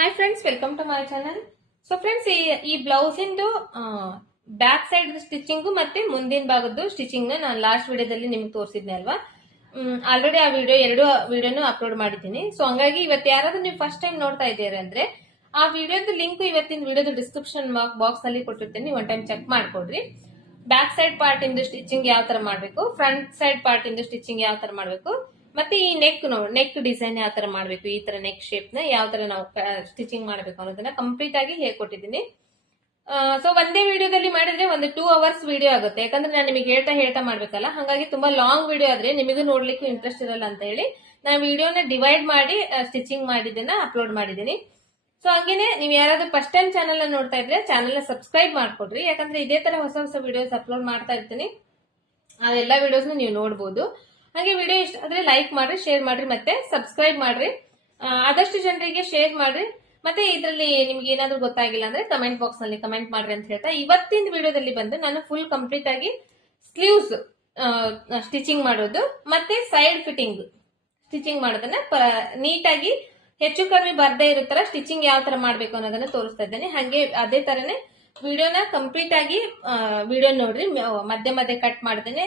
Hi friends, welcome to my channel. So friends, ಈ blouse ಇಂದು back side stitching ಮತ್ತೆ ಮುಂದಿನ ಭಾಗದ್ದು ಸ್ಟಿಚಿಂಗ್ ನಾನು ಲಾಸ್ಟ್ ವಿಡಿಯೋದಲ್ಲಿ ನಿಮ್ಗೆ ತೋರಿಸಿದ್ನೆ ಅಲ್ವಾ. ಆಲ್ರೆಡಿ ಆ ಎರಡು ವಿಡಿಯೋನು ಅಪ್ಲೋಡ್ ಮಾಡಿದ್ದೀನಿ. ಸೊ ಹಂಗಾಗಿ ಇವತ್ತು ಯಾರಾದ್ರೂ ನೀವು ಫಸ್ಟ್ ಟೈಮ್ ನೋಡ್ತಾ ಇದ್ದೀರಾ ಅಂದ್ರೆ ಆ ವಿಡಿಯೋದ ಲಿಂಕ್ ಇವತ್ತಿನ ವಿಡಿಯೋದ ಡಿಸ್ಕ್ರಿಪ್ಷನ್ ಬಾಕ್ಸ್ ಅಲ್ಲಿ ಕೊಟ್ಟಿರ್ತೀನಿ. ಒನ್ ಟೈಮ್ ಚೆಕ್ ಮಾಡ್ಕೊಡ್ರಿ. ಬ್ಯಾಕ್ ಸೈಡ್ ಪಾರ್ಟ್ ಇಂದ ಸ್ಟಿಚಿಂಗ್ ಯಾವ ತರ ಮಾಡಬೇಕು, ಫ್ರಂಟ್ ಸೈಡ್ ಪಾರ್ಟ್ ಇಂದ ಸ್ಟಿಚಿಂಗ್ ಯಾವ ತರ ಮಾಡಬೇಕು, ಮತ್ತೆ ಈ ನೆಕ್ ಡಿಸೈನ್ ಯಾವ ತರ ಮಾಡಬೇಕು, ಈ ತರ ನೆಕ್ ಶೇಪ್ ನ ಯಾವ ತರ ನಾವು ಸ್ಟಿಚಿಂಗ್ ಮಾಡಬೇಕು ಅನ್ನೋದನ್ನ ಕಂಪ್ಲೀಟ್ ಆಗಿ ಹೇಳ್ಕೊಟ್ಟಿದ್ದೀನಿ. ಸೊ ಒಂದೇ ವಿಡಿಯೋದಲ್ಲಿ ಮಾಡಿದ್ರೆ ಒಂದು 2 ಅವರ್ಸ್ ವಿಡಿಯೋ ಆಗುತ್ತೆ. ಯಾಕಂದ್ರೆ ನಾನು ನಿಮಗೆ ಹೇಳ್ತಾ ಮಾಡ್ಬೇಕಲ್ಲ, ಹಾಗಾಗಿ ತುಂಬಾ ಲಾಂಗ್ ವಿಡಿಯೋ ಆದ್ರೆ ನಿಮಗೂ ನೋಡ್ಲಿಕ್ಕೆ ಇಂಟ್ರೆಸ್ಟ್ ಇರಲ್ಲ ಅಂತ ಹೇಳಿ ನಾನು ವಿಡಿಯೋನ ಡಿವೈಡ್ ಮಾಡಿ ಸ್ಟಿಚಿಂಗ್ ಮಾಡಿದ್ದನ್ನ ಅಪ್ಲೋಡ್ ಮಾಡಿದ್ದೀನಿ. ಸೊ ಹಾಗೇನೆ ನೀವು ಯಾರಾದ್ರೂ ಫಸ್ಟ್ ಟೈಮ್ ಚಾನಲ್ ನೋಡ್ತಾ ಇದ್ರೆ ಚಾನಲ್ ನ ಸಬ್ಸ್ಕ್ರೈಬ್ ಮಾಡ್ಕೊಡ್ರಿ. ಯಾಕಂದ್ರೆ ಇದೇ ತರ ಹೊಸ ವಿಡಿಯೋಸ್ ಅಪ್ಲೋಡ್ ಮಾಡ್ತಾ ಇರ್ತೀನಿ. ಅದೆಲ್ಲ ವಿಡಿಯೋಸ್ ನೀವು ನೋಡಬಹುದು. ಹಾಗೆ ವಿಡಿಯೋ ಇಷ್ಟ ಆದ್ರೆ ಲೈಕ್ ಮಾಡ್ರಿ, ಶೇರ್ ಮಾಡ್ರಿ, ಮತ್ತೆ ಸಬ್ಸ್ಕ್ರೈಬ್ ಮಾಡ್ರಿ. ಆದಷ್ಟು ಜನರಿಗೆ ಶೇರ್ ಮಾಡ್ರಿ. ಮತ್ತೆ ಇದರಲ್ಲಿ ನಿಮ್ಗೆ ಏನಾದ್ರೂ ಗೊತ್ತಾಗಿಲ್ಲ ಅಂದ್ರೆ ಕಮೆಂಟ್ ಬಾಕ್ಸ್ ನಲ್ಲಿ ಕಮೆಂಟ್ ಮಾಡ್ರಿ ಅಂತ ಹೇಳ್ತಾ ಇವತ್ತಿನ ವಿಡಿಯೋದಲ್ಲಿ ಬಂದು ನಾನು ಫುಲ್ ಕಂಪ್ಲೀಟ್ ಆಗಿ ಸ್ಲೀವ್ಸ್ ಸ್ಟಿಚಿಂಗ್ ಮಾಡೋದು ಮತ್ತೆ ಸೈಡ್ ಫಿಟ್ಟಿಂಗ್ ಸ್ಟಿಚಿಂಗ್ ಮಾಡೋದನ್ನ ನೀಟಾಗಿ ಹೆಚ್ಚು ಕಡಿಮೆ ಬರ್ದೇ ಇರೋ ತರ ಸ್ಟಿಚಿಂಗ್ ಯಾವ ತರ ಮಾಡ್ಬೇಕು ಅನ್ನೋದನ್ನ ತೋರಿಸ್ತಾ ಇದ್ದೇನೆ. ಹಾಗೆ ಅದೇ ತರನೇ ವಿಡಿಯೋನ ಕಂಪ್ಲೀಟ್ ಆಗಿ ವಿಡಿಯೋ ನೋಡ್ರಿ. ಮಧ್ಯೆ ಕಟ್ ಮಾಡ್ತೇನೆ,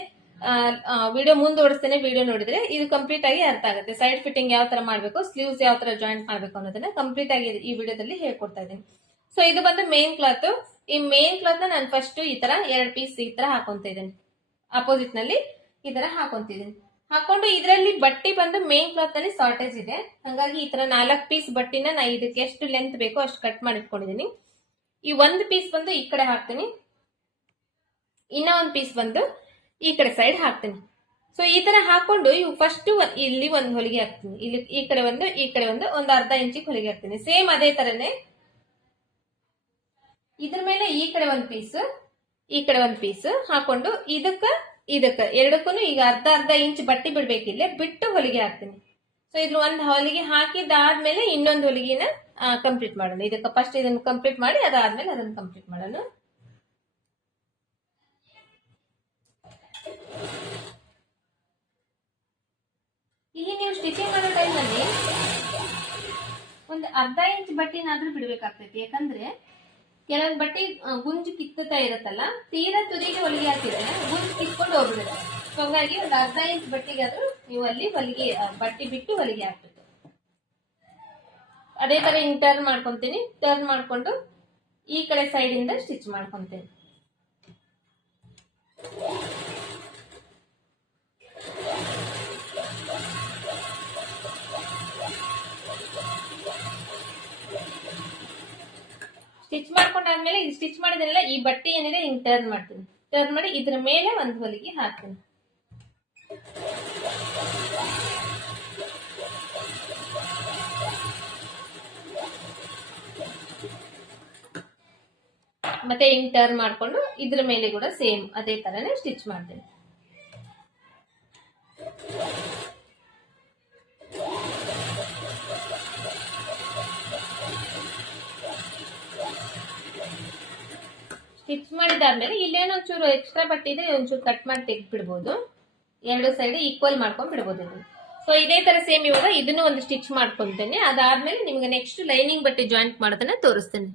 ವಿಡಿಯೋ ಮುಂದುವರಿಸ್ತೇನೆ. ವಿಡಿಯೋ ನೋಡಿದ್ರೆ ಇದು ಕಂಪ್ಲೀಟ್ ಆಗಿ ಅರ್ಥ ಆಗುತ್ತೆ. ಸೈಡ್ ಫಿಟ್ಟಿಂಗ್ ಯಾವ ತರ ಮಾಡಬೇಕು, ಸ್ಲೀವ್ಸ್ ಯಾವ ತರ ಜಾಯಿಂಟ್ ಮಾಡಬೇಕು ಅನ್ನೋದನ್ನ ಕಂಪ್ಲೀಟ್ ಆಗಿ ಈ ವಿಡಿಯೋದಲ್ಲಿ ಹೇಳ್ಕೊಡ್ತಾ ಇದ್ದೀನಿ. ಸೊ ಇದು ಬಂದು ಮೇನ್ ಕ್ಲಾತ್. ಈ ಮೇನ್ ಕ್ಲಾತ್ ನ ನಾನು ಫಸ್ಟ್ ಈ ತರ 2 ಪೀಸ್ ಈ ತರ ಹಾಕೊಂತ ಇದ್ದೀನಿ. ಅಪೋಸಿಟ್ ನಲ್ಲಿ ಈ ತರ ಹಾಕೊಂತಿದ್ದೀನಿ. ಹಾಕೊಂಡು ಇದರಲ್ಲಿ ಬಟ್ಟಿ ಬಂದು ಮೇನ್ ಕ್ಲಾತ್ ನಲ್ಲಿ ಶಾರ್ಟೇಜ್ ಇದೆ. ಹಾಗಾಗಿ ಈ ತರ 4 ಪೀಸ್ ಬಟ್ಟಿನ ನಾ ಇದಕ್ಕೆ ಎಷ್ಟು ಲೆಂತ್ ಬೇಕೋ ಅಷ್ಟು ಕಟ್ ಮಾಡಿ ಇಟ್ಕೊಂಡಿದ್ದೀನಿ. ಈ 1 ಪೀಸ್ ಬಂದು ಈ ಕಡೆ ಹಾಕ್ತೀನಿ, ಇನ್ನ 1 ಪೀಸ್ ಬಂದು ಈ ಕಡೆ ಸೈಡ್ ಹಾಕ್ತೀನಿ. ಸೊ ಈ ತರ ಹಾಕೊಂಡು ಇವು ಫಸ್ಟ್ ಇಲ್ಲಿ ಒಂದು ಹೊಲಿಗೆ ಹಾಕ್ತೀನಿ, ಇಲ್ಲಿ ಈ ಕಡೆ ಒಂದು ಅರ್ಧ ಇಂಚಿಗೆ ಹೊಲಿಗೆ ಹಾಕ್ತೀನಿ. ಸೇಮ್ ಅದೇ ತರನೇ ಇದ್ರ ಮೇಲೆ ಈ ಕಡೆ 1 ಪೀಸ್, ಈ ಕಡೆ 1 ಪೀಸ್ ಹಾಕೊಂಡು ಇದಕ್ಕ ಎರಡಕ್ಕೂ ಈಗ ಅರ್ಧ ಇಂಚ್ ಬಟ್ಟಿ ಬಿಡ್ಬೇಕಿಲ್ಲ, ಬಿಟ್ಟು ಹೊಲಿಗೆ ಹಾಕ್ತೀನಿ. ಸೊ ಇದ್ರ ಒಂದು ಹೊಲಿಗೆ ಹಾಕಿದಾದ್ಮೇಲೆ ಇನ್ನೊಂದು ಹೊಲಿಗೆನ ಕಂಪ್ಲೀಟ್ ಮಾಡೋಣ. ಇದಕ್ಕೆ ಫಸ್ಟ್ ಇದನ್ನ ಕಂಪ್ಲೀಟ್ ಮಾಡಿ ಅದಾದ್ಮೇಲೆ ಅದನ್ನ ಕಂಪ್ಲೀಟ್ ಮಾಡೋಣ. ಇಲ್ಲಿ ನೀವು ಸ್ಟಿಚಿಂಗ್ ಮಾಡೋ ಟೈಮಲ್ಲಿ ಒಂದು ಅರ್ಧ ಇಂಚ್ ಬಟ್ಟಿನಾದ್ರೂ ಬಿಡ್ಬೇಕಾಗ್ತೈತಿ. ಯಾಕಂದ್ರೆ ಕೆಲವೊಂದು ಬಟ್ಟೆ ಗುಂಜು ಕಿತ್ತುತ್ತಾ ಇರತ್ತಲ್ಲ, ತೀರಾ ತುದಿಗೆ ಹೊಲಿಗೆ ಹಾಕಿದ್ರೆ ಗುಂಜು ಕಿತ್ಕೊಂಡು ಹೋಗ್ಬಿಡುತ್ತೆ. ಸೊ ಹಾಗಾಗಿ ಒಂದು ಅರ್ಧ ಇಂಚ್ ಬಟ್ಟಿಗಾದ್ರೂ ನೀವು ಅಲ್ಲಿ ಹೊಲಿಗೆ ಬಟ್ಟೆ ಬಿಟ್ಟು ಹೊಲಿಗೆ ಹಾಕ್ಬೇಕು. ಅದೇ ತರ ಹಿಂಗ್ ಟರ್ನ್ ಮಾಡ್ಕೊಂತೀನಿ. ಟರ್ನ್ ಮಾಡ್ಕೊಂಡು ಈ ಕಡೆ ಸೈಡ್ ಇಂದ ಸ್ಟಿಚ್ ಮಾಡ್ಕೊಂತೀನಿ. ಸ್ಟಿಚ್ ಮಾಡ್ಕೊಂಡಾದ್ಮೇಲೆ ಇದು ಸ್ಟಿಚ್ ಮಾಡಿದ್ರಲ್ಲ, ಈ ಬಟ್ಟೆ ಏನಿದೆ ಹಿಂಗ್ ಟರ್ನ್ ಮಾಡ್ತೀನಿ. ಟರ್ನ್ ಮಾಡಿ ಇದ್ರ ಮೇಲೆ ಒಂದು ಹೊಲಿಗೆ ಹಾಕ್ತೀನಿ. ಮತ್ತೆ ಹಿಂಗ್ ಟರ್ನ್ ಮಾಡ್ಕೊಂಡು ಇದ್ರ ಮೇಲೆ ಕೂಡ ಸೇಮ್ ಅದೇ ತರನೇ ಸ್ಟಿಚ್ ಮಾಡ್ತೀನಿ. ಸ್ಟಿಚ್ ಮಾಡಿದಾದ್ಮೇಲೆ ಇಲ್ಲೇನೋ ಒಂಚೂರು ಎಕ್ಸ್ಟ್ರಾ ಬಟ್ಟೆ ಇದೆ, ಒಂಚೂರು ಕಟ್ ಮಾಡಿ ತೆಗೆದ್ಬಿಡ್ಬೋದು. ಎರಡು ಸೈಡ್ ಈಕ್ವಲ್ ಮಾಡ್ಕೊಂಡ್ ಬಿಡ್ಬೋದು. ಸೊ ಇದೇ ತರ ಸೇಮ್ ಇವಾಗ ಇದನ್ನು ಒಂದು ಸ್ಟಿಚ್ ಮಾಡ್ಕೊಂತೇನೆ. ಅದಾದ್ಮೇಲೆ ನಿಮ್ಗೆ ನೆಕ್ಸ್ಟ್ ಲೈನಿಂಗ್ ಬಟ್ಟೆ ಜಾಯಿಂಟ್ ಮಾಡೋದನ್ನ ತೋರಿಸ್ತೇನೆ.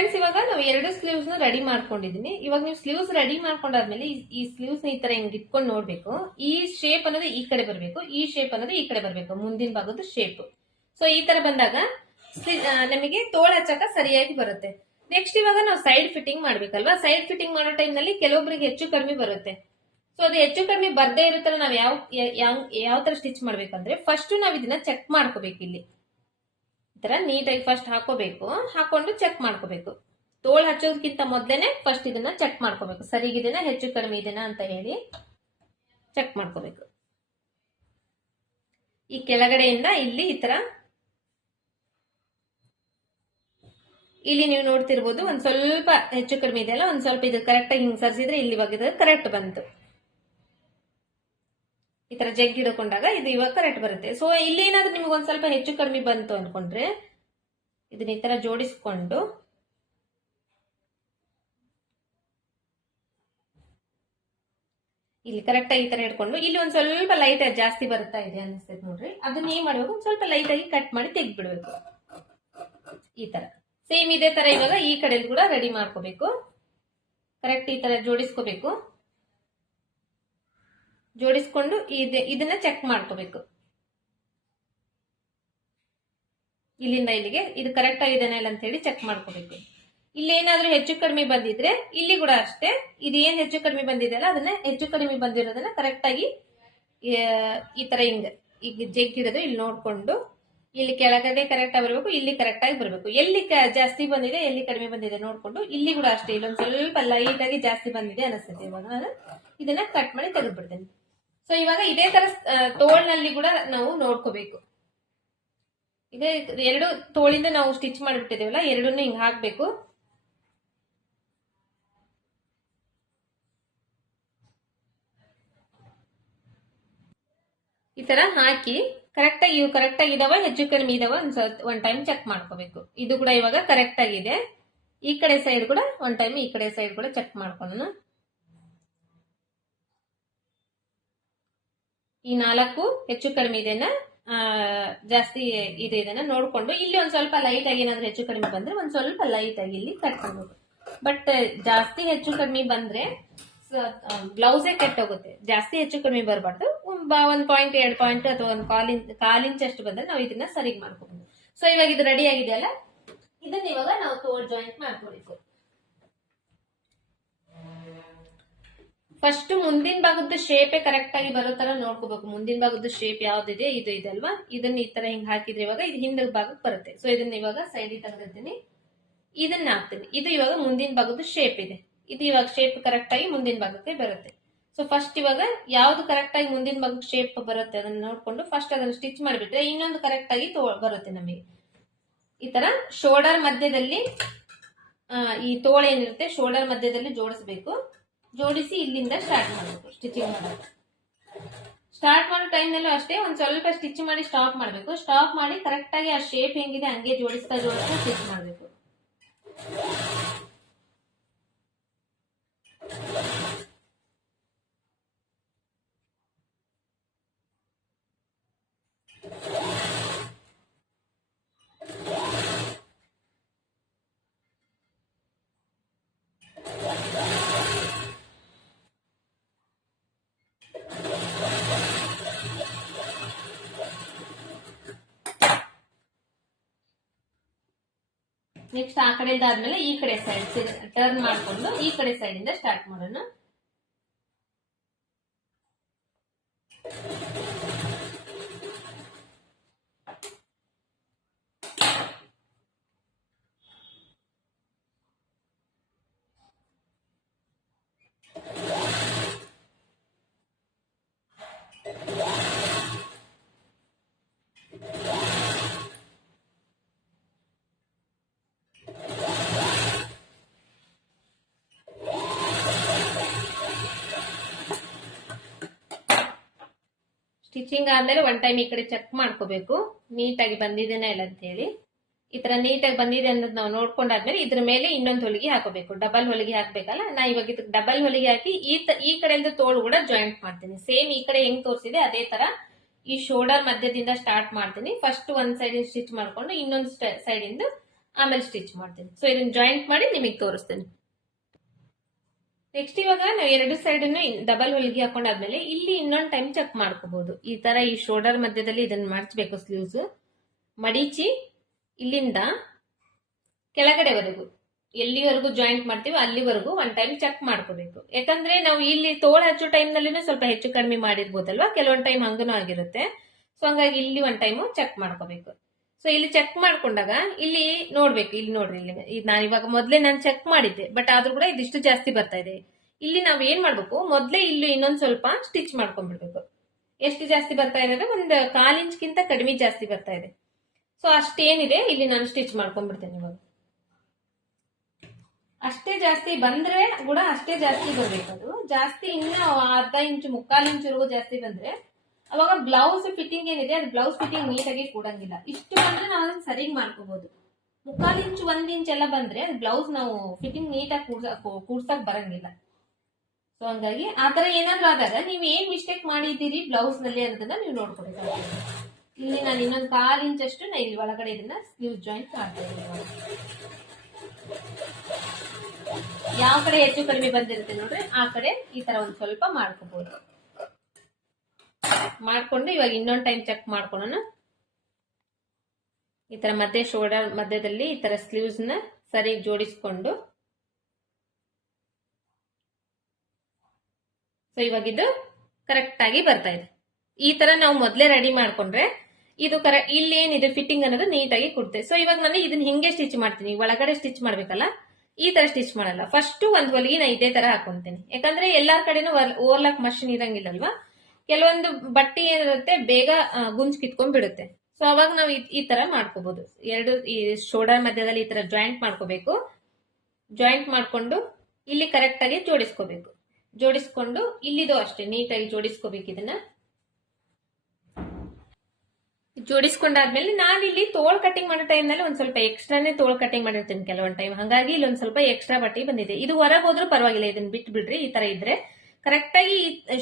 ಫ್ರೆಂಡ್ಸ್ ಇವಾಗ ನಾವು 2 ಸ್ಲೀವ್ಸ್ ನ ರೆಡಿ ಮಾಡ್ಕೊಂಡಿದೀನಿ. ಇವಾಗ ನೀವು ಸ್ಲೀವ್ಸ್ ರೆಡಿ ಮಾಡ್ಕೊಂಡಾದ್ಮೇಲೆ ಈ ಸ್ಲೀವ್ಸ್ ನ ಈ ತರ ಹಿಂಗ್ ಇಟ್ಕೊಂಡು ನೋಡ್ಬೇಕು. ಈ ಶೇಪ್ ಅನ್ನೋದು ಈ ಕಡೆ ಬರಬೇಕು, ಈ ಶೇಪ್ ಅನ್ನೋದು ಈ ಕಡೆ ಬರಬೇಕು, ಮುಂದಿನ ಭಾಗದ ಶೇಪ್. ಸೊ ಈ ತರ ಬಂದಾಗ ನಮಗೆ ತೋಳ ಹಚ್ಚಕ ಸರಿಯಾಗಿ ಬರುತ್ತೆ. ನೆಕ್ಸ್ಟ್ ಇವಾಗ ನಾವು ಸೈಡ್ ಫಿಟ್ಟಿಂಗ್ ಮಾಡ್ಬೇಕಲ್ವಾ. ಸೈಡ್ ಫಿಟ್ಟಿಂಗ್ ಮಾಡೋ ಟೈಮ್ ನಲ್ಲಿ ಕೆಲವೊಬ್ಬರಿಗೆ ಹೆಚ್ಚು ಕಡಿಮೆ ಬರುತ್ತೆ. ಸೊ ಅದು ಹೆಚ್ಚು ಕಡಿಮೆ ಬರ್ದೇ ಇರೋ ತರ ನಾವ್ ಯಾವ ತರ ಸ್ಟಿಚ್ ಮಾಡ್ಬೇಕಂದ್ರೆ ಫಸ್ಟ್ ನಾವ್ ಇದನ್ನ ಚೆಕ್ ಮಾಡ್ಕೋಬೇಕು. ಇಲ್ಲಿ ಈ ತರ ನೀಟಾಗಿ ಫಸ್ಟ್ ಹಾಕೋಬೇಕು, ಹಾಕೊಂಡು ಚೆಕ್ ಮಾಡ್ಕೋಬೇಕು. ತೋಳು ಹಚ್ಚೋದಕ್ಕಿಂತ ಮೊದ್ಲೇನೆ ಫಸ್ಟ್ ಇದನ್ನ ಚೆಕ್ ಮಾಡ್ಕೋಬೇಕು, ಸರಿಗಿದೆನಾ ಹೆಚ್ಚು ಕಡಿಮೆ ಇದೆನಾ ಅಂತ ಹೇಳಿ ಚೆಕ್ ಮಾಡ್ಕೋಬೇಕು. ಈ ಕೆಳಗಡೆಯಿಂದ ಇಲ್ಲಿ ಈ ತರ ಇಲ್ಲಿ ನೀವು ನೋಡ್ತಿರ್ಬೋದು, ಒಂದ್ ಸ್ವಲ್ಪ ಹೆಚ್ಚು ಕಡಿಮೆ ಇದೆಯಲ್ಲ, ಒಂದ್ ಸ್ವಲ್ಪ ಇದು ಕರೆಕ್ಟ್ ಆಗಿ ಹಿಂಗ್ ಸರ್ಸಿದ್ರೆ ಇಲ್ಲಿ ಇವಾಗ ಕರೆಕ್ಟ್ ಬಂತು. ಈ ತರ ಜಗ್ ಹಿಡ್ಕೊಂಡಾಗ ಇದು ಇವಾಗ ಕರೆಕ್ಟ್ ಬರುತ್ತೆ. ಸೊ ಇಲ್ಲಿ ಏನಾದ್ರೂ ನಿಮ್ಗೆ ಒಂದ್ ಸ್ವಲ್ಪ ಹೆಚ್ಚು ಕಡಿಮೆ ಬಂತು ಅನ್ಕೊಂಡ್ರೆ ಇದನ್ನ ಈ ತರ ಜೋಡಿಸ್ಕೊಂಡು ಇಲ್ಲಿ ಕರೆಕ್ಟ್ ಆಗಿ ಈ ತರ ಇಟ್ಕೊಂಡು ಇಲ್ಲಿ ಒಂದ್ ಸ್ವಲ್ಪ ಲೈಟ್ ಜಾಸ್ತಿ ಬರ್ತಾ ಇದೆ ಅನಿಸ್ತೈತೆ ನೋಡ್ರಿ, ಅದನ್ನ ಏನ್ ಮಾಡ್ಬೇಕು, ಒಂದ್ ಸ್ವಲ್ಪ ಲೈಟ್ ಆಗಿ ಕಟ್ ಮಾಡಿ ತೆಗ್ದ್ಬಿಡ್ಬೇಕು. ಈ ತರ ಸೇಮ್ ಇದೇ ತರ ಇವಾಗ ಈ ಕಡೆ ಕೂಡ ರೆಡಿ ಮಾಡ್ಕೋಬೇಕು. ಕರೆಕ್ಟ್ ಈ ತರ ಜೋಡಿಸ್ಕೋಬೇಕು. ಜೋಡಿಸ್ಕೊಂಡು ಇದನ್ನ ಚೆಕ್ ಮಾಡ್ಕೋಬೇಕು. ಇಲ್ಲಿಂದ ಇಲ್ಲಿಗೆ ಇದು ಕರೆಕ್ಟ್ ಆಗಿದೆನಾ ಇಲ್ಲ ಅಂತ ಹೇಳಿ ಚೆಕ್ ಮಾಡ್ಕೋಬೇಕು. ಇಲ್ಲಿ ಏನಾದ್ರೂ ಹೆಚ್ಚು ಕಡಿಮೆ ಬಂದಿದ್ರೆ ಇಲ್ಲಿ ಕೂಡ ಅಷ್ಟೇ, ಇದು ಏನ್ ಹೆಚ್ಚು ಕಡಿಮೆ ಬಂದಿದೆ ಅಲ್ಲ ಅದನ್ನ ಹೆಚ್ಚು ಕಡಿಮೆ ಬಂದಿರೋದನ್ನ ಕರೆಕ್ಟ್ ಆಗಿ ಈ ತರ ಹಿಂಗ ಈಗ ಜಗ್ ಹಿಡಿದು ಇಲ್ಲಿ ನೋಡ್ಕೊಂಡು ಇಲ್ಲಿ ಕೆಳಗಡೆ ಕರೆಕ್ಟ್ ಆಗಿ ಬರಬೇಕು, ಇಲ್ಲಿ ಕರೆಕ್ಟ್ ಆಗಿ ಬರಬೇಕು. ಎಲ್ಲಿ ಜಾಸ್ತಿ ಬಂದಿದೆ ಎಲ್ಲಿ ಕಡಿಮೆ ಬಂದಿದೆ ನೋಡ್ಕೊಂಡು ಇಲ್ಲಿ ಕೂಡ ಅಷ್ಟೇ ಇಲ್ಲೊಂದ್ ಸ್ವಲ್ಪ ಲೈಟ್ ಆಗಿ ಜಾಸ್ತಿ ಬಂದಿದೆ ಅನಿಸ್ತೈತೆ. ಇವಾಗ ನಾನು ಇದನ್ನ ಕಟ್ ಮಾಡಿ ತೆಗೆದ್ಬಿಡ್ತೇನೆ. ಸೊ ಇವಾಗ ಇದೇ ತರ ತೋಳ್ನಲ್ಲಿ ಕೂಡ ನಾವು ನೋಡ್ಕೋಬೇಕು. ಇದೇ ಎರಡು ತೋಳಿಂದ ನಾವು ಸ್ಟಿಚ್ ಮಾಡಿಬಿಟ್ಟಿದೇವಲ್ಲ, ಎರಡನ್ನೂ ಹಿಂಗ್ ಹಾಕ್ಬೇಕು. ಈ ತರ ಹಾಕಿ ಕರೆಕ್ಟ್ ಆಗಿ ಇವು ಕರೆಕ್ಟ್ ಆಗಿದಾವ ಹೆಚ್ಚು ಕಡಿಮೆ ಇದಾವ ಒಂದ್ ಟೈಮ್ ಚೆಕ್ ಮಾಡ್ಕೋಬೇಕು. ಇದು ಕೂಡ ಇವಾಗ ಕರೆಕ್ಟ್ ಆಗಿದೆ. ಈ ಕಡೆ ಸೈಡ್ ಕೂಡ ಒಂದ್ ಟೈಮ್ ಈ ಕಡೆ ಸೈಡ್ ಕೂಡ ಚೆಕ್ ಮಾಡ್ಕೊಳ್ಳೋಣ. ಈ 4 ಹೆಚ್ಚು ಕಡಿಮೆ ಇದೆನ ಜಾಸ್ತಿ ಇದೆನ ನೋಡ್ಕೊಂಡು ಇಲ್ಲಿ ಒಂದ್ ಸ್ವಲ್ಪ ಲೈಟ್ ಆಗಿ ಏನಾದ್ರು ಹೆಚ್ಚು ಕಡಿಮೆ ಬಂದ್ರೆ ಒಂದ್ ಸ್ವಲ್ಪ ಲೈಟ್ ಆಗಿ ಇಲ್ಲಿ ಕಟ್ ಮಾಡ್ಬೇಕು. ಬಟ್ ಜಾಸ್ತಿ ಹೆಚ್ಚು ಕಡಿಮೆ ಬಂದ್ರೆ ಬ್ಲೌಸೇ ಕೆಟ್ಟೋಗುತ್ತೆ. ಜಾಸ್ತಿ ಹೆಚ್ಚು ಕಡಿಮೆ ಬರಬಾರ್ದು. 1 ಪಾಯಿಂಟ್ 2 ಪಾಯಿಂಟ್ ಅಥವಾ ಒಂದು ಕಾಲ್ ಇಂಚ್ ಅಷ್ಟು ಬಂದ್ರೆ ನಾವು ಇದನ್ನ ಸರಿ ಮಾಡ್ಕೋಬಹುದು. ಸೊ ಇವಾಗ ಇದು ರೆಡಿ ಆಗಿದೆಯಲ್ಲ, ಇದನ್ನ ಇವಾಗ ನಾವು ತೋಳ್ ಜಾಯಿಂಟ್ ಮಾಡ್ಕೊಬೇಕು. ಫಸ್ಟ್ ಮುಂದಿನ ಭಾಗದ ಶೇಪೇ ಕರೆಕ್ಟ್ ಆಗಿ ಬರೋ ತರ ನೋಡ್ಕೋಬೇಕು. ಮುಂದಿನ ಭಾಗದ ಶೇಪ್ ಯಾವ್ದಿದೆ ಇದು ಇದೆ ಅಲ್ವಾ, ಇದನ್ನ ಈ ತರ ಹಿಂಗ್ ಹಾಕಿದ್ರೆ ಇವಾಗ ಇದು ಹಿಂದ ಭಾಗಕ್ಕೆ ಬರುತ್ತೆ. ಸೊ ಇದನ್ನ ಇವಾಗ ಸೈಡ್ ತೆಗೆದಿರ್ತೀನಿ, ಇದನ್ನ ಹಾಕ್ತೀನಿ. ಇದು ಇವಾಗ ಮುಂದಿನ ಭಾಗದ ಶೇಪ್ ಇದೆ. ಇದು ಇವಾಗ ಶೇಪ್ ಕರೆಕ್ಟ್ ಆಗಿ ಮುಂದಿನ ಭಾಗಕ್ಕೆ ಬರುತ್ತೆ. ಸೊ ಫಸ್ಟ್ ಇವಾಗ ಯಾವ್ದು ಕರೆಕ್ಟ್ ಆಗಿ ಮುಂದಿನ ಭಾಗಕ್ಕೆ ಶೇಪ್ ಬರುತ್ತೆ ಅದನ್ನ ನೋಡ್ಕೊಂಡು ಫಸ್ಟ್ ಅದನ್ನ ಸ್ಟಿಚ್ ಮಾಡಿಬಿಟ್ರೆ ಇನ್ನೊಂದು ಕರೆಕ್ಟ್ ಆಗಿ ಬರುತ್ತೆ ನಮಗೆ. ಈ ತರ ಶೋಲ್ಡರ್ ಮಧ್ಯದಲ್ಲಿ ಈ ತೋಳ ಏನಿರುತ್ತೆ ಶೋಲ್ಡರ್ ಮಧ್ಯದಲ್ಲಿ ಜೋಡಿಸ್ಬೇಕು. ಜೋಡಿಸಿ ಇಲ್ಲಿಂದ ಸ್ಟಾರ್ಟ್ ಮಾಡಬೇಕು ಸ್ಟಿಚಿಂಗ್ ಮಾಡೋದು. ಸ್ಟಾರ್ಟ್ ಮಾಡೋ ಟೈಮ್ ನಲ್ಲೂ ಅಷ್ಟೇ ಒಂದ್ ಸ್ವಲ್ಪ ಸ್ಟಿಚ್ ಮಾಡಿ ಸ್ಟಾಪ್ ಮಾಡಬೇಕು. ಸ್ಟಾಪ್ ಮಾಡಿ ಕರೆಕ್ಟ್ ಆಗಿ ಆ ಶೇಪ್ ಹೆಂಗಿದೆ ಹಂಗೆ ಜೋಡಿಸ್ತಾ ಸ್ಟಿಚ್ ಮಾಡಬೇಕು. ನೆಕ್ಸ್ಟ್ ಆ ಕಡೆಯಿಂದ ಆದ್ಮೇಲೆ ಈ ಕಡೆ ಸೈಡ್ ಟರ್ನ್ ಮಾಡ್ಕೊಂಡು ಈ ಕಡೆ ಸೈಡ್ ಇಂದ ಸ್ಟಾರ್ಟ್ ಮಾಡೋಣ. ಸ್ಟಿಚಿಂಗ್ ಆದ್ಮೇಲೆ ಒನ್ ಟೈಮ್ ಈ ಕಡೆ ಚೆಕ್ ಮಾಡ್ಕೋಬೇಕು ನೀಟಾಗಿ ಬಂದಿದೆನಾ ಇಲ್ಲ ಅಂತ ಹೇಳಿ. ಈ ತರ ನೀಟಾಗಿ ಬಂದಿದೆ ಅನ್ನೋದು ನಾವು ನೋಡ್ಕೊಂಡಾದ್ಮೇಲೆ ಇದ್ರ ಮೇಲೆ ಇನ್ನೊಂದು ಹೊಲಿಗೆ ಹಾಕೋಬೇಕು. ಡಬಲ್ ಹೊಲಿಗೆ ಹಾಕ್ಬೇಕಲ್ಲ, ನಾ ಇವಾಗ ಇದಕ್ಕೆ ಡಬಲ್ ಹೊಲಿಗೆ ಹಾಕಿ ಈ ಕಡೆಯಿಂದ ತೋಳು ಕೂಡ ಜಾಯಿಂಟ್ ಮಾಡ್ತೀನಿ. ಸೇಮ್ ಈ ಕಡೆ ಹೆಂಗ್ ತೋರಿಸಿದೆ ಅದೇ ತರ ಈ ಶೋಲ್ಡರ್ ಮಧ್ಯದಿಂದ ಸ್ಟಾರ್ಟ್ ಮಾಡ್ತೀನಿ. ಫಸ್ಟ್ ಒಂದ್ ಸೈಡ್ ಸ್ಟಿಚ್ ಮಾಡ್ಕೊಂಡು ಇನ್ನೊಂದು ಸೈಡ್ ಇಂದ ಆಮೇಲೆ ಸ್ಟಿಚ್ ಮಾಡ್ತೀನಿ. ಸೊ ಇದನ್ನ ಜಾಯಿಂಟ್ ಮಾಡಿ ನಿಮಗೆ ತೋರಿಸ್ತೇನೆ. ನೆಕ್ಸ್ಟ್ ಇವಾಗ ನಾವು ಎರಡು ಸೈಡ್ ಡಬಲ್ ಹೊಲಿಗೆ ಹಾಕೊಂಡಾದ್ಮೇಲೆ ಇಲ್ಲಿ ಇನ್ನೊಂದು ಟೈಮ್ ಚೆಕ್ ಮಾಡ್ಕೋಬಹುದು. ಈ ತರ ಈ ಶೋಲ್ಡರ್ ಮಧ್ಯದಲ್ಲಿ ಇದನ್ನ ಮಡಚಬೇಕು. ಸ್ಲೀವ್ಸ್ ಮಡಿಚಿ ಇಲ್ಲಿಂದ ಕೆಳಗಡೆವರೆಗೂ ಎಲ್ಲಿವರೆಗೂ ಜಾಯಿಂಟ್ ಮಾಡ್ತೀವಿ ಅಲ್ಲಿವರೆಗೂ ಒಂದ್ ಟೈಮ್ ಚೆಕ್ ಮಾಡ್ಕೋಬೇಕು. ಯಾಕಂದ್ರೆ ನಾವು ಇಲ್ಲಿ ತೋಳ ಹಚ್ಚೋ ಟೈಮ್ ನಲ್ಲಿ ಸ್ವಲ್ಪ ಹೆಚ್ಚು ಕಡಿಮೆ ಮಾಡಿರ್ಬೋದಲ್ವಾ, ಕೆಲವೊಂದ್ ಟೈಮ್ ಹಂಗನೂ ಆಗಿರುತ್ತೆ. ಸೊ ಹಂಗಾಗಿ ಇಲ್ಲಿ ಒಂದ್ ಟೈಮ್ ಚೆಕ್ ಮಾಡ್ಕೋಬೇಕು. ಸೊ ಇಲ್ಲಿ ಚೆಕ್ ಮಾಡ್ಕೊಂಡಾಗ ಇಲ್ಲಿ ನೋಡ್ಬೇಕು. ಇಲ್ಲಿ ನೋಡ್ರಿ, ಇಲ್ಲಿ ನಾನು ಇವಾಗ ಮೊದ್ಲೇ ನಾನು ಚೆಕ್ ಮಾಡಿದ್ದೆ, ಬಟ್ ಆದ್ರೂ ಕೂಡ ಇದಿಷ್ಟು ಜಾಸ್ತಿ ಬರ್ತಾ ಇದೆ. ಇಲ್ಲಿ ನಾವ್ ಏನ್ ಮಾಡ್ಬೇಕು, ಮೊದ್ಲೇ ಇಲ್ಲಿ ಇನ್ನೊಂದ್ ಸ್ವಲ್ಪ ಸ್ಟಿಚ್ ಮಾಡ್ಕೊಂಡ್ಬಿಡ್ಬೇಕು. ಎಷ್ಟು ಜಾಸ್ತಿ ಬರ್ತಾ ಇದೆ ಅಂದ್ರೆ ಒಂದು 1/4 ಇಂಚ್ಗಿಂತ ಕಡಿಮೆ ಜಾಸ್ತಿ ಬರ್ತಾ ಇದೆ. ಸೊ ಅಷ್ಟೇನಿದೆ ಇಲ್ಲಿ ನಾನು ಸ್ಟಿಚ್ ಮಾಡ್ಕೊಂಡ್ಬಿಡ್ತೇನೆ. ಇವಾಗ ಅಷ್ಟೇ ಜಾಸ್ತಿ ಬಂದ್ರೆ ಕೂಡ ಅಷ್ಟೇ ಜಾಸ್ತಿ ಬರ್ಬೇಕು. ಅದು ಜಾಸ್ತಿ ಇನ್ನು 1/2 ಇಂಚು 3/4 ಇಂಚುವರೆಗೂ ಜಾಸ್ತಿ ಬಂದ್ರೆ ಅವಾಗ ಬ್ಲೌಸ್ ಫಿಟ್ಟಿಂಗ್ ಏನಿದೆ ಅದು ಬ್ಲೌಸ್ ಫಿಟ್ಟಿಂಗ್ ನೀಟಾಗಿ ಕೂಡಂಗಿಲ್ಲ. ಇಷ್ಟು ಬಂದ್ರೆ ನಾವು ಅದನ್ನ ಸರಿಯಾಗಿ ಮಾಡ್ಕೋಬಹುದು. 3/4 ಇಂಚು 1 ಇಂಚ್ ಎಲ್ಲ ಬಂದ್ರೆ ಅದು ಬ್ಲೌಸ್ ನಾವು ಫಿಟ್ಟಿಂಗ್ ನೀಟಾಗಿ ಕೂಡ್ಸಕ್ ಬರಂಗಿಲ್ಲ. ಸೊ ಹಂಗಾಗಿ ಆತರ ಏನಾದ್ರೂ ಆದಾಗ ನೀವ್ ಏನ್ ಮಿಸ್ಟೇಕ್ ಮಾಡಿದ್ದೀರಿ ಬ್ಲೌಸ್ ನಲ್ಲಿ ಅನ್ನೋದನ್ನ ನೀವು ನೋಡ್ಕೊಬೇಕಾಗ್ತದೆ. ಇಲ್ಲಿ ನಾನು ಇನ್ನೊಂದು 1/4 ಇಂಚ್ ಅಷ್ಟು ನಾ ಇಲ್ಲಿ ಒಳಗಡೆ ಇದನ್ನ ಸ್ಲೀವ್ ಜಾಯಿಂಟ್ ಮಾಡ್ತಾ ಇದ್ದೀನಿ. ಯಾವ ಕಡೆ ಹೆಚ್ಚು ಕಡಿಮೆ ಬಂದಿರುತ್ತೆ ನೋಡ್ರಿ ಆ ಕಡೆ ಈ ತರ ಒಂದ್ ಸ್ವಲ್ಪ ಮಾಡ್ಕೋಬಹುದು. ಮಾಡ್ಕೊಂಡು ಇವಾಗ ಇನ್ನೊಂದ್ ಟೈಮ್ ಚೆಕ್ ಮಾಡ್ಕೊಳ್ಳೋಣ. ಈ ತರ ಮಧ್ಯೆ ಶೋಲ್ಡರ್ ಮಧ್ಯದಲ್ಲಿ ಈ ತರ ಸ್ಲೀವ್ಸ್ ನ ಸರಿ ಜೋಡಿಸ್ಕೊಂಡು, ಸೊ ಇವಾಗ ಇದು ಕರೆಕ್ಟ್ ಆಗಿ ಬರ್ತಾ ಇದೆ. ಈ ತರ ನಾವು ಮೊದ್ಲೇ ರೆಡಿ ಮಾಡ್ಕೊಂಡ್ರೆ ಇದು ಕರೆಕ್ಟ್, ಇಲ್ಲಿ ಏನಿದೆ ಫಿಟ್ಟಿಂಗ್ ಅನ್ನೋದು ನೀಟಾಗಿ ಕೊಡುತ್ತೆ. ಸೊ ಇವಾಗ ನಾನು ಇದನ್ನ ಹಿಂಗೆ ಸ್ಟಿಚ್ ಮಾಡ್ತೀನಿ. ಒಳಗಡೆ ಸ್ಟಿಚ್ ಮಾಡ್ಬೇಕಲ್ಲ, ಈ ತರ ಸ್ಟಿಚ್ ಮಾಡಲ್ಲ. ಫಸ್ಟ್ ಒಂದ್ ಹೊಲಿಗೆ ನಾ ಇದೇ ತರ ಹಾಕೊಂತೀನಿ. ಯಾಕಂದ್ರೆ ಎಲ್ಲಾರ್ ಕಡೆನೂ ಓವರ್ಲಾಕ್ ಮಷಿನ್ ಇರಂಗಿಲ್ಲಲ್ವಾ, ಕೆಲವೊಂದು ಬಟ್ಟೆ ಏನಿರುತ್ತೆ ಬೇಗ ಗುಂಜ್ ಕಿತ್ಕೊಂಡ್ ಬಿಡುತ್ತೆ. ಸೊ ಅವಾಗ ನಾವು ಈ ತರ ಮಾಡ್ಕೋಬಹುದು. ಎರಡು ಈ ಶೋಲ್ಡರ್ ಮಧ್ಯದಲ್ಲಿ ಈ ತರ ಜಾಯಿಂಟ್ ಮಾಡ್ಕೋಬೇಕು. ಜಾಯಿಂಟ್ ಮಾಡ್ಕೊಂಡು ಇಲ್ಲಿ ಕರೆಕ್ಟ್ ಆಗಿ ಜೋಡಿಸ್ಕೋಬೇಕು. ಜೋಡಿಸ್ಕೊಂಡು ಇಲ್ಲಿದು ಅಷ್ಟೇ ನೀಟಾಗಿ ಜೋಡಿಸ್ಕೋಬೇಕು. ಇದನ್ನ ಜೋಡಿಸ್ಕೊಂಡಾದ್ಮೇಲೆ ನಾನು ಇಲ್ಲಿ ತೋಳ್ ಕಟಿಂಗ್ ಮಾಡೋ ಟೈಮ್ ನಲ್ಲಿ ಒಂದ್ ಸ್ವಲ್ಪ ಎಕ್ಸ್ಟ್ರಾನೇ ತೋಳ್ ಕಟಿಂಗ್ ಮಾಡಿರ್ತೀನಿ ಕೆಲವೊಂದ್ ಟೈಮ್. ಹಾಗಾಗಿ ಇಲ್ಲಿ ಒಂದ್ ಸ್ವಲ್ಪ ಎಕ್ಸ್ಟ್ರಾ ಬಟ್ಟೆ ಬಂದಿದೆ. ಇದು ಹೊರಗೆ ಹೋದ್ರೂ ಪರವಾಗಿಲ್ಲ, ಇದನ್ನ ಬಿಟ್ಟು ಬಿಡ್ರಿ. ಈ ತರ ಇದ್ರೆ ಕರೆಕ್ಟ್ ಆಗಿ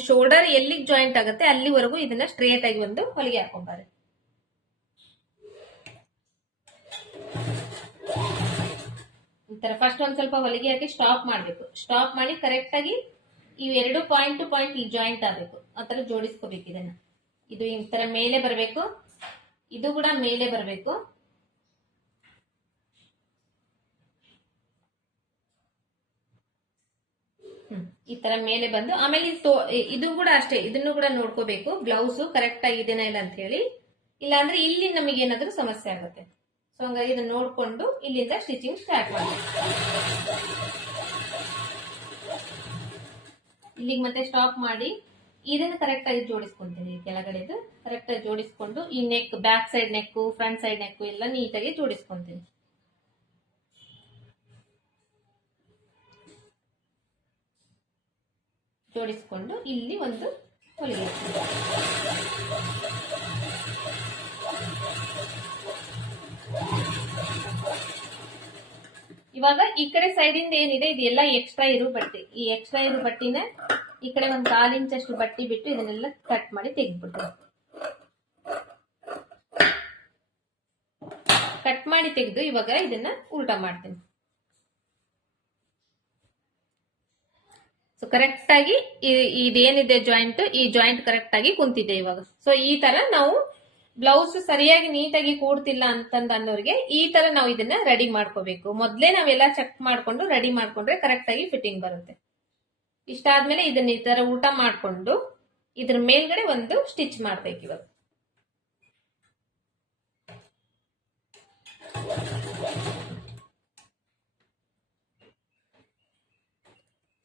ಶೋಲ್ಡರ್ ಎಲ್ಲಿಗೆ ಜಾಯಿಂಟ್ ಆಗುತ್ತೆ ಅಲ್ಲಿವರೆಗೂ ಇದನ್ನ ಸ್ಟ್ರೇಟ್ ಆಗಿ ಒಂದು ಹೊಲಿಗೆ ಹಾಕೊಂಬಾರೆ. ಈ ತರ ಫಸ್ಟ್ ಒಂದ್ ಸ್ವಲ್ಪ ಹೊಲಿಗೆ ಹಾಕಿ ಸ್ಟಾಪ್ ಮಾಡ್ಬೇಕು. ಸ್ಟಾಪ್ ಮಾಡಿ ಕರೆಕ್ಟ್ ಆಗಿ ಇವೆರಡು ಪಾಯಿಂಟ್ ಟು ಪಾಯಿಂಟ್ ಇಲ್ಲಿ ಜಾಯಿಂಟ್ ಆಗ್ಬೇಕು. ಆತರ ಜೋಡಿಸ್ಕೋಬೇಕು. ಇದನ್ನ ಇದು ಈ ತರ ಮೇಲೆ ಬರಬೇಕು, ಇದು ಕೂಡ ಮೇಲೆ ಬರಬೇಕು. ಈ ತರ ಮೇಲೆ ಬಂದು ಆಮೇಲೆ ಇದು ಕೂಡ ಅಷ್ಟೇ, ಇದನ್ನು ಕೂಡ ನೋಡ್ಕೋಬೇಕು ಬ್ಲೌಸ್ ಕರೆಕ್ಟ್ ಆಗಿದೆನಾ ಇಲ್ಲ ಅಂತ ಹೇಳಿ. ಇಲ್ಲಾಂದ್ರೆ ಇಲ್ಲಿ ನಮಗೆ ಏನಾದ್ರೂ ಸಮಸ್ಯೆ ಆಗುತ್ತೆ. ಸೊ ಹಂಗಾಗಿ ಇದನ್ನ ನೋಡ್ಕೊಂಡು ಇಲ್ಲಿಂದ ಸ್ಟಿಚಿಂಗ್ ಸ್ಟಾರ್ಟ್ ಮಾಡಿ. ಇಲ್ಲಿಗೆ ಮತ್ತೆ ಸ್ಟಾಪ್ ಮಾಡಿ ಇದನ್ನ ಕರೆಕ್ಟ್ ಆಗಿ ಜೋಡಿಸ್ಕೊಂತೀನಿ. ಕೆಳಗಡೆದು ಕರೆಕ್ಟ್ ಆಗಿ ಜೋಡಿಸ್ಕೊಂಡು ಈ neck, back side neck, front side neck ಎಲ್ಲ ನೀಟಾಗಿ ಜೋಡಿಸ್ಕೊಂತೀನಿ. ಜೋಡಿಸ್ಕೊಂಡು ಇಲ್ಲಿ ಒಂದು ಹೊಲಿಗೆ ಇವಾಗ ಈ ಕಡೆ ಸೈಡ್ ಇಂದ ಏನಿದೆ ಇದೆಲ್ಲ ಎಕ್ಸ್ಟ್ರಾ ಇರೋ ಬಟ್ಟೆ. ಈ ಎಕ್ಸ್ಟ್ರಾ ಇರೋ ಬಟ್ಟಿನ ಈ ಕಡೆ ಒಂದ್ 1/4 ಇಂಚ್ ಅಷ್ಟು ಬಟ್ಟೆ ಬಿಟ್ಟು ಇದನ್ನೆಲ್ಲ ಕಟ್ ಮಾಡಿ ತೆಗೆದ್ಬಿಡ್ತೀನಿ. ಕಟ್ ಮಾಡಿ ತೆಗೆದು ಇವಾಗ ಇದನ್ನ ಉಲ್ಟಾ ಮಾಡ್ತೀನಿ. ಸೊ ಕರೆಕ್ಟ್ ಆಗಿ ಇದೇನಿದೆ ಜಾಯಿಂಟ್, ಈ ಜಾಯಿಂಟ್ ಕರೆಕ್ಟ್ ಆಗಿ ಕುಂತಿದೆ ಇವಾಗ. ಸೊ ಈ ತರ ನಾವು ಬ್ಲೌಸ್ ಸರಿಯಾಗಿ ನೀಟಾಗಿ ಕೂಡ್ತಿಲ್ಲ ಅಂತಂದ ಅನ್ನೋರಿಗೆ ಈ ತರ ನಾವು ಇದನ್ನ ರೆಡಿ ಮಾಡ್ಕೋಬೇಕು. ಮೊದ್ಲೇ ನಾವೆಲ್ಲ ಚೆಕ್ ಮಾಡ್ಕೊಂಡು ರೆಡಿ ಮಾಡ್ಕೊಂಡ್ರೆ ಕರೆಕ್ಟ್ ಆಗಿ ಫಿಟ್ಟಿಂಗ್ ಬರುತ್ತೆ. ಇಷ್ಟಾದ್ಮೇಲೆ ಇದನ್ನ ಈ ತರ ಊಟ ಮಾಡ್ಕೊಂಡು ಇದ್ರ ಮೇಲ್ಗಡೆ ಒಂದು ಸ್ಟಿಚ್ ಮಾಡ್ಬೇಕು ಇವಾಗ.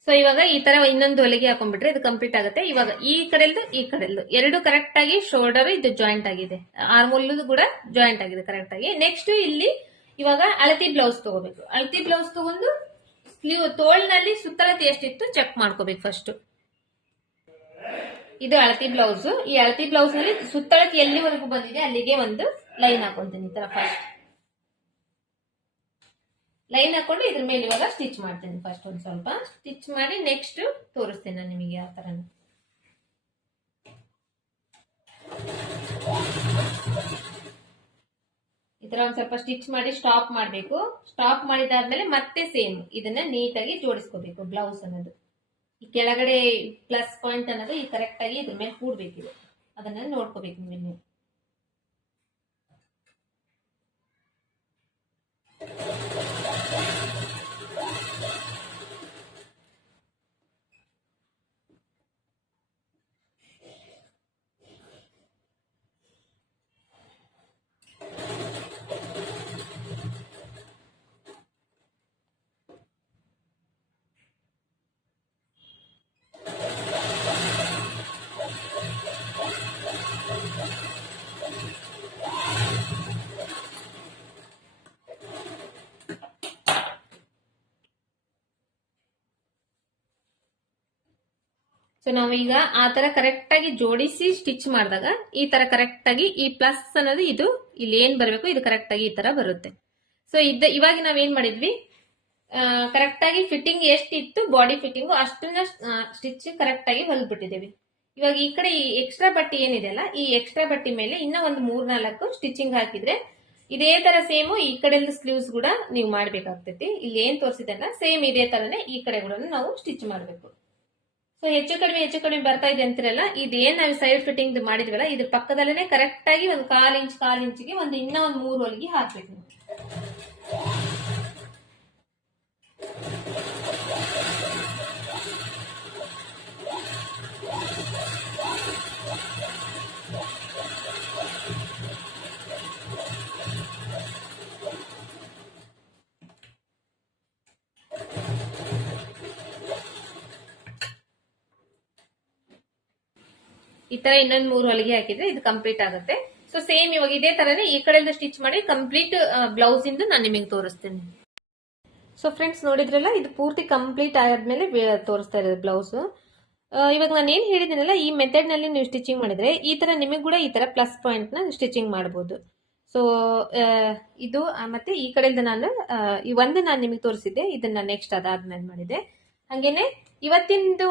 ಸೊ ಇವಾಗ ಈ ತರ ಇನ್ನೊಂದು ಹೊಲಿಗೆ ಹಾಕೊಂಡ್ಬಿಟ್ರೆ ಇದು ಕಂಪ್ಲೀಟ್ ಆಗುತ್ತೆ. ಇವಾಗ ಈ ಕಡೆಲ್ದು ಈ ಕಡೆಲ್ದು ಎರಡು ಕರೆಕ್ಟ್ ಆಗಿ ಶೋಲ್ಡರ್ ಇದು ಜಾಯಿಂಟ್ ಆಗಿದೆ, ಆರ್ಮೋಲ್ ಕೂಡ ಜಾಯಿಂಟ್ ಆಗಿದೆ ಕರೆಕ್ಟ್ ಆಗಿ. ನೆಕ್ಸ್ಟ್ ಇಲ್ಲಿ ಇವಾಗ ಅಳತಿ ಬ್ಲೌಸ್ ತಗೋಬೇಕು. ಅಳತಿ ಬ್ಲೌಸ್ ತಗೊಂಡು ಸ್ಲೀವ್ ತೋಳ್ನಲ್ಲಿ ಸುತ್ತಳತೆ ಎಷ್ಟಿತ್ತು ಚೆಕ್ ಮಾಡ್ಕೋಬೇಕು ಫಸ್ಟ್. ಇದು ಅಳತಿ ಬ್ಲೌಸ್. ಈ ಅಳತಿ ಬ್ಲೌಸ್ ನಲ್ಲಿ ಸುತ್ತಳತೆ ಎಲ್ಲಿವರೆಗೂ ಬಂದಿದೆ ಅಲ್ಲಿಗೆ ಒಂದು ಲೈನ್ ಹಾಕೊಂತೀನಿ. ಈ ತರ ಫಸ್ಟ್ ಲೈನ್ ಹಾಕೊಂಡು ಇದ್ರ ಮೇಲೆ ಇವಾಗ ಸ್ಟಿಚ್ ಮಾಡ್ತೀನಿ. ಫಸ್ಟ್ ಒಂದ್ ಸ್ವಲ್ಪ ಸ್ಟಿಚ್ ಮಾಡಿ ನೆಕ್ಸ್ಟ್ ತೋರಿಸ್ತೇನೆ ನಾನು ನಿಮಗೆ ಯಾವ ತರ. ಈ ತರ ಒಂದ್ ಸ್ವಲ್ಪ ಸ್ಟಿಚ್ ಮಾಡಿ ಸ್ಟಾಪ್ ಮಾಡಬೇಕು. ಸ್ಟಾಪ್ ಮಾಡಿದಾದ್ಮೇಲೆ ಮತ್ತೆ ಸೇಮ್ ಇದನ್ನ ನೀಟಾಗಿ ಜೋಡಿಸ್ಕೋಬೇಕು. ಬ್ಲೌಸ್ ಅನ್ನೋದು ಈ ಕೆಳಗಡೆ ಪ್ಲಸ್ ಪಾಯಿಂಟ್ ಅನ್ನೋದು ಈ ಕರೆಕ್ಟ್ ಆಗಿ ಇದ್ರ ಮೇಲೆ ಕೂಡ್ಬೇಕಿದೆ, ಅದನ್ನ ನೋಡ್ಕೋಬೇಕು ನೀವು. ಸೊ ನಾವೀಗ ಆ ತರ ಕರೆಕ್ಟ್ ಆಗಿ ಜೋಡಿಸಿ ಸ್ಟಿಚ್ ಮಾಡಿದಾಗ ಈ ತರ ಕರೆಕ್ಟ್ ಆಗಿ ಈ ಪ್ಲಸ್ ಅನ್ನೋದು ಇದು ಇಲ್ಲಿ ಏನ್ ಬರಬೇಕು ಇದು ಕರೆಕ್ಟ್ ಆಗಿ ಈ ತರ ಬರುತ್ತೆ. ಸೊ ಇವಾಗ ನಾವೇನ್ ಮಾಡಿದ್ವಿ, ಕರೆಕ್ಟ್ ಆಗಿ ಫಿಟ್ಟಿಂಗ್ ಎಷ್ಟಿತ್ತು ಬಾಡಿ ಫಿಟ್ಟಿಂಗ್ ಅಷ್ಟನ್ನ ಸ್ಟಿಚ್ ಕರೆಕ್ಟ್ ಆಗಿ ಹೊಲ್ಬಿಟ್ಟಿದ್ದೇವೆ. ಇವಾಗ ಈ ಕಡೆ ಈ ಎಕ್ಸ್ಟ್ರಾ ಬಟ್ಟೆ ಏನಿದೆ ಅಲ್ಲ, ಈ ಎಕ್ಸ್ಟ್ರಾ ಬಟ್ಟೆ ಮೇಲೆ ಇನ್ನ ಒಂದು 3-4 ಸ್ಟಿಚಿಂಗ್ ಹಾಕಿದ್ರೆ ಇದೇ ತರ ಸೇಮ್ ಈ ಕಡೆ ಸ್ಲೀವ್ಸ್ ಕೂಡ ನೀವು ಮಾಡ್ಬೇಕಾಗ್ತೈತಿ. ಇಲ್ಲಿ ಏನ್ ತೋರಿಸಿದಲ್ಲ ಸೇಮ್ ಇದೇ ತರನೇ ಈ ಕಡೆ ಕೂಡ ನಾವು ಸ್ಟಿಚ್ ಮಾಡ್ಬೇಕು. ಸೊ ಹೆಚ್ಚು ಕಡಿಮೆ ಬರ್ತಾ ಇದೆ ಅಂತಿರಲ್ಲ, ಇದೇನ್ ನಾವು ಸೈಡ್ ಫಿಟ್ಟಿಂಗ್ ಮಾಡಿದ್ವಲ್ಲ ಇದ್ರ ಪಕ್ಕದಲ್ಲೇ ಕರೆಕ್ಟ್ ಆಗಿ ಒಂದು 1/4 ಇಂಚಿಗೆ ಇನ್ನ ಒಂದು 3 ಹೊಲಿಗೆ ಹಾಕ್ಬೇಕು. ಈ ತರ ಇನ್ನೊಂದು 3 ಹೊಲಿಗೆ ಹಾಕಿದ್ರೆ ಇದು ಕಂಪ್ಲೀಟ್ ಆಗುತ್ತೆ. ಸೊ ಸೇಮ್ ಇವಾಗ ಇದೇ ತರನೇ ಈ ಕಡೆಯಿಂದ ಸ್ಟಿಚ್ ಮಾಡಿ ಕಂಪ್ಲೀಟ್ ಬ್ಲೌಸ್ ಇಂದ ನಾನು ನಿಮಗೆ ತೋರಿಸ್ತೇನೆ. ಸೊ ಫ್ರೆಂಡ್ಸ್ ನೋಡಿದ್ರಲ್ಲ, ಇದು ಪೂರ್ತಿ ಕಂಪ್ಲೀಟ್ ಆದ್ಮೇಲೆ ತೋರಿಸ್ತಾ ಇರೋದು ಬ್ಲೌಸ್. ಇವಾಗ ನಾನು ಏನ್ ಹೇಳಿದ್ದೀನಲ್ಲ, ಈ ಮೆಥಡ್ ನಲ್ಲಿ ನೀವು ಸ್ಟಿಚಿಂಗ್ ಮಾಡಿದ್ರೆ ಈ ತರ ನಿಮಗೆ ಕೂಡ ಈ ತರ ಪ್ಲಸ್ ಪಾಯಿಂಟ್ ನ ಸ್ಟಿಚಿಂಗ್ ಮಾಡಬಹುದು. ಸೊ ಇದು ಮತ್ತೆ ಈ ಕಡೆಯಿಂದ ನಾನು ನಾನು ನಿಮಗೆ ತೋರಿಸಿದ್ದೆ, ಇದನ್ನ ನೆಕ್ಸ್ಟ್ ಅದಾದ್ಮೇಲೆ ಮಾಡಿದೆ. ಹಂಗೇನೆ ಇವತ್ತಿಂದು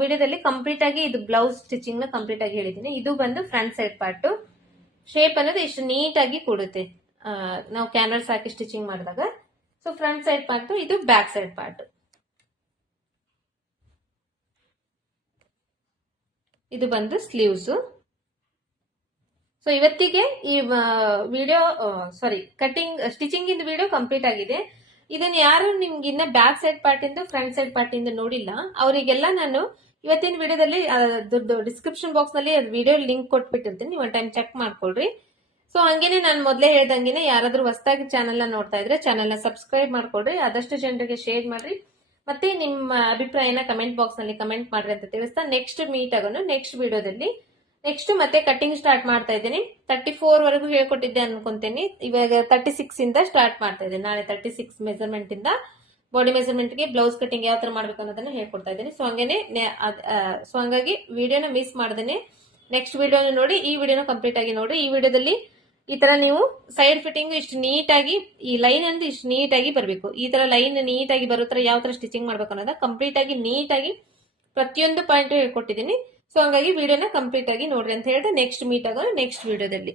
ವಿಡಿಯೋದಲ್ಲಿ ಕಂಪ್ಲೀಟ್ ಆಗಿ ಇದು ಬ್ಲೌಸ್ ಸ್ಟಿಚಿಂಗ್ ನ ಕಂಪ್ಲೀಟ್ ಆಗಿ ಹೇಳಿದ್ದೀನಿ. ಇದು ಬಂದು ಫ್ರಂಟ್ ಸೈಡ್ ಪಾರ್ಟ್. ಶೇಪ್ ಅನ್ನೋದು ಇಷ್ಟು ನೀಟಾಗಿ ಕೊಡುತ್ತೆ ನಾವು ಕ್ಯಾನ್ವಾಸ್ ಹಾಕಿ ಸ್ಟಿಚಿಂಗ್ ಮಾಡಿದಾಗ. ಸೊ ಫ್ರಂಟ್ ಸೈಡ್ ಪಾರ್ಟ್, ಇದು ಬ್ಯಾಕ್ ಸೈಡ್ ಪಾರ್ಟ್. ಇದು ಬಂದು ಸ್ಲೀವ್ಸ್. ಸೊ ಇವತ್ತಿಗೆ ಈ ವಿಡಿಯೋ ಸ್ಟಿಚಿಂಗ್ ಇಂದ ವಿಡಿಯೋ ಕಂಪ್ಲೀಟ್ ಆಗಿದೆ. ಇದನ್ನ ಯಾರು ನಿಮ್ಗೆ ಇನ್ನ ಬ್ಯಾಕ್ ಸೈಡ್ ಪಾರ್ಟ್ ಇಂದ ಫ್ರಂಟ್ ಸೈಡ್ ಪಾರ್ಟ್ ಇಂದ ನೋಡಿಲ್ಲ ಅವರಿಗೆಲ್ಲ ನಾನು ಇವತ್ತಿನ ವಿಡಿಯೋದಲ್ಲಿ ಡಿಸ್ಕ್ರಿಪ್ಷನ್ ಬಾಕ್ಸ್ ನಲ್ಲಿ ವಿಡಿಯೋ ಲಿಂಕ್ ಕೊಟ್ಬಿಟ್ಟಿರ್ತೀನಿ, ನೀವು ಒಂದು ಟೈಮ್ ಚೆಕ್ ಮಾಡ್ಕೊಳ್ರಿ. ಸೊ ಹಂಗೇನೆ ನಾನು ಮೊದಲೇ ಹೇಳ್ದಂಗೆನೆ ಯಾರಾದ್ರೂ ಹೊಸದಾಗಿ ಚಾನೆಲ್ ನ ನೋಡ್ತಾ ಇದ್ರೆ ಚಾನೆಲ್ ನ ಸಬ್ಸ್ಕ್ರೈಬ್ ಮಾಡ್ಕೊಳ್ರಿ, ಆದಷ್ಟು ಜನರಿಗೆ ಶೇರ್ ಮಾಡ್ರಿ, ಮತ್ತೆ ನಿಮ್ಮ ಅಭಿಪ್ರಾಯನ ಕಮೆಂಟ್ ಬಾಕ್ಸ್ ನಲ್ಲಿ ಕಮೆಂಟ್ ಮಾಡ್ರಿ ಅಂತ ತಿಳಿಸ್ತಾ ನೆಕ್ಸ್ಟ್ ಮೀಟ್ ಆಗೋಣ ನೆಕ್ಸ್ಟ್ ವಿಡಿಯೋದಲ್ಲಿ. ನೆಕ್ಸ್ಟ್ ಮತ್ತೆ ಕಟಿಂಗ್ ಸ್ಟಾರ್ಟ್ ಮಾಡ್ತಾ ಇದ್ದೀನಿ. 34 ವರೆಗೂ ಹೇಳ್ಕೊಟ್ಟಿದ್ದೆ ಅನ್ಕೊಂತೀನಿ. ಇವಾಗ 36 ಇಂದ ಸ್ಟಾರ್ಟ್ ಮಾಡ್ತಾ ಇದ್ದೀನಿ. ನಾಳೆ 36 ಮೆಜರ್ಮೆಂಟ್ ಇಂದ ಬಾಡಿ ಮೆಜರ್ಮೆಂಟ್ ಗೆ ಬ್ಲೌಸ್ ಕಟಿಂಗ್ ಯಾವ ತರ ಮಾಡ್ಬೇಕು ಅನ್ನೋದನ್ನ ಹೇಳ್ಕೊಡ್ತಾ ಇದ್ದೀನಿ. ಸೊ ಹಂಗಾಗಿ ವಿಡಿಯೋನ ಮಿಸ್ ಮಾಡದೇನೆ ನೆಕ್ಸ್ಟ್ ವಿಡಿಯೋನ ನೋಡಿ, ಈ ವಿಡಿಯೋನ ಕಂಪ್ಲೀಟ್ ಆಗಿ ನೋಡಿ. ಈ ವಿಡಿಯೋದಲ್ಲಿ ಈ ತರ ನೀವು ಸೈಡ್ ಫಿಟ್ಟಿಂಗ್ ಇಷ್ಟು ನೀಟಾಗಿ ಈ ಲೈನ್ ಅಂದ್ರೆ ಇಷ್ಟು ನೀಟಾಗಿ ಬರಬೇಕು. ಈ ತರ ಲೈನ್ ನೀಟಾಗಿ ಬರೋ ತರ ಯಾವ ತರ ಸ್ಟಿಚಿಂಗ್ ಮಾಡ್ಬೇಕು ಅನ್ನೋದ ಕಂಪ್ಲೀಟ್ ಆಗಿ ನೀಟಾಗಿ ಪ್ರತಿಯೊಂದು ಪಾಯಿಂಟ್ ಹೇಳ್ಕೊಟ್ಟಿದ್ದೀನಿ. ಸೊ ಹಂಗಾಗಿ ವಿಡಿಯೋನ ಕಂಪ್ಲೀಟ್ ಆಗಿ ನೋಡ್ರಿ ಅಂತ ಹೇಳಿದ್ರೆ ನೆಕ್ಸ್ಟ್ ಮೀಟ್ ಆಗೋಣ ನೆಕ್ಸ್ಟ್ ವಿಡಿಯೋದಲ್ಲಿ.